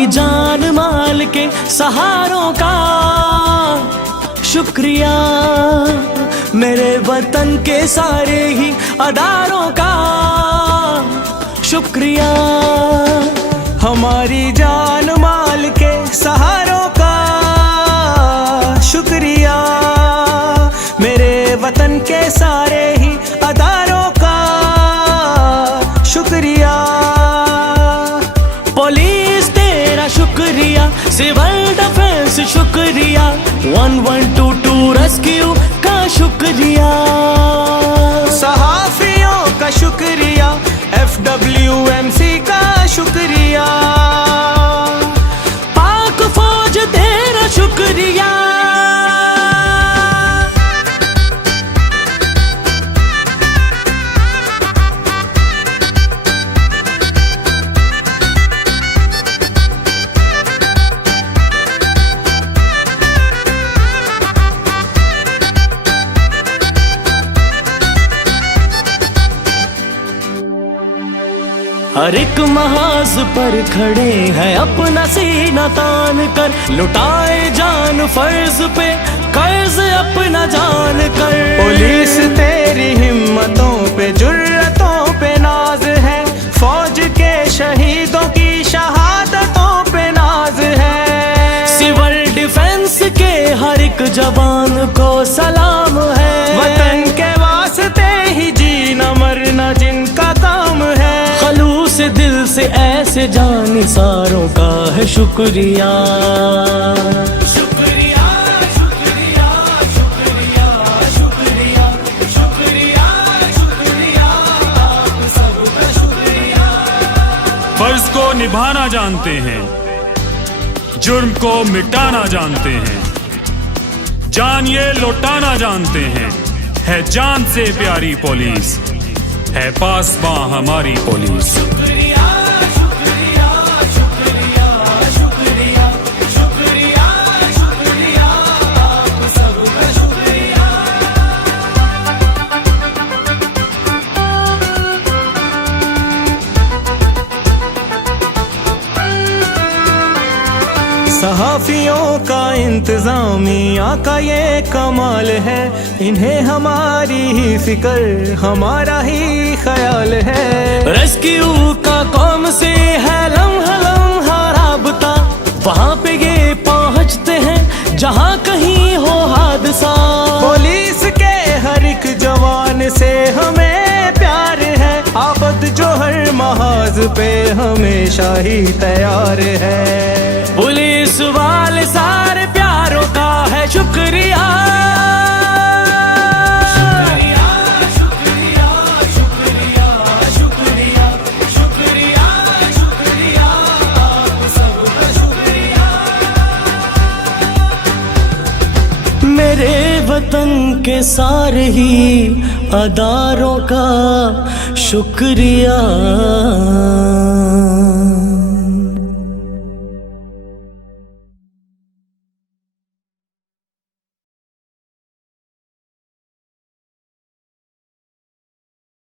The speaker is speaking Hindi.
हमारी जान माल के सहारों का शुक्रिया, मेरे वतन के सारे ही अदारों का शुक्रिया। हमारी जान माल के सहारों का शुक्रिया, मेरे वतन के सारे ही अदारों का शुक्रिया। पुलिस तेरा शुक्रिया, सिविल डिफेंस शुक्रिया, 1122 रेस्क्यू का शुक्रिया, सहाफियों का शुक्रिया, FWMC का शुक्रिया, पाक फौज तेरा शुक्रिया। हर एक महाज पर खड़े हैं अपना सीना तान कर, लुटाए जान फर्ज पे कर्ज अपना जान कर। पुलिस तेरी हिम्मतों पे जुर्रतों पे नाज है, फौज के शहीदों की शहादतों पे नाज है। सिविल डिफेंस के हर एक जवान को सलाम है, वतन के वास्ते ही जीना मरना जिनका काम है। खलूस दिल से ऐसे जानिसारों का है शुक्रिया, शुक्रिया, शुक्रिया, शुक्रिया, शुक्रिया, शुक्रिया, शुक्रिया, आप सबका शुक्रिया। फर्ज को निभाना जानते हैं, जुर्म को मिटाना जानते हैं, जान ये लौटाना जानते हैं। है जान से प्यारी पुलिस, है पासबां हमारी पुलिस। शुक्रिया, शुक्रिया, शुक्रिया, शुक्रिया, शुक्रिया, शुक्रिया, आप सबका शुक्रिया। सहाफियों का इंतजामिया का ये कमाल है, इन्हें हमारी ही फिक्र हमारा ही ख्याल है। रेस्क्यू का कौम से है लम्हा लम्हा राबता, वहाँ पे ये पहुँचते हैं जहाँ कहीं हो हादसा। पुलिस के हर एक जवान से हमें प्यार है, आफत जो हर महाज पे हमेशा ही तैयार है। पुलिस वाले सारे प्यारों का है शुक्रिया, शुक्रिया, शुक्रिया, शुक्रिया, शुक्रिया, शुक्रिया, शुक्रिया, आप सबका शुक्रिया। मेरे वतन के सारे ही अदारों का शुक्रिया।